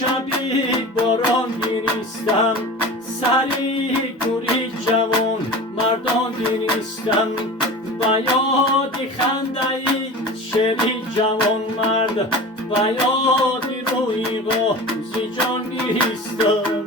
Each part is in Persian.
شبی باران گریستم، سری گوری جوان مردان گریستم، با یاد خنده‌ای شری جوان مرد، با یاد روی غازی جان گریستم.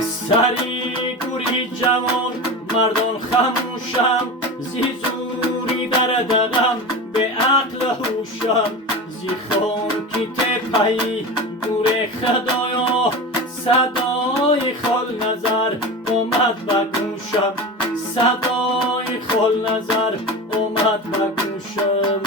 سری گوری جوان مردان خموشم، زی زوری در دغم به عقل هوشم، زی خاکی تپهی گور خدایا صدای خال نظر اومد به گوشم، صدای خال نظر اومد به گوشم.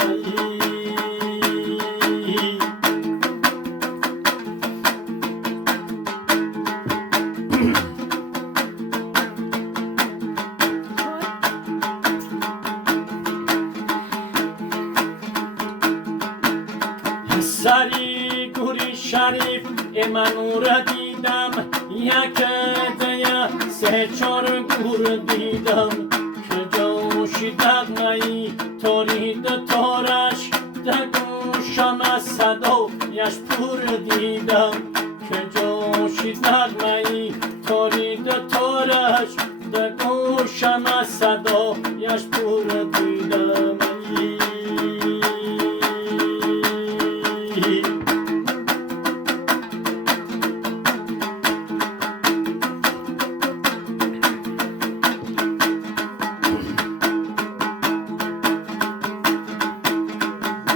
سری گوری شریف منو را دیدم، یک دیه سه چار گور دیدم، که جوشی دغنه‌ای تارید تارش، دگوشم از صدایش پور دیدم، که جوشی دغنه‌ای تارید تارش، دگوشم از صدایش پور دیدم.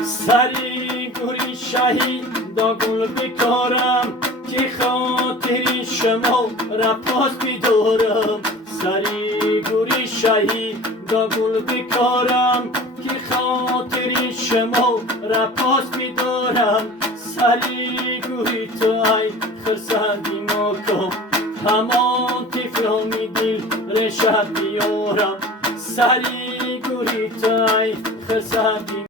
سری گوری شهید دا گل بکارم، که خاطری شما را پاس بدارم، سری گوری شهید دا گل بکارم، که خاطری شما را پاس بدارم، سری گوری تو ای خرسندی ناکام، همان طفلانی دل رشد بیارم، سری گوری تو ای خرسندی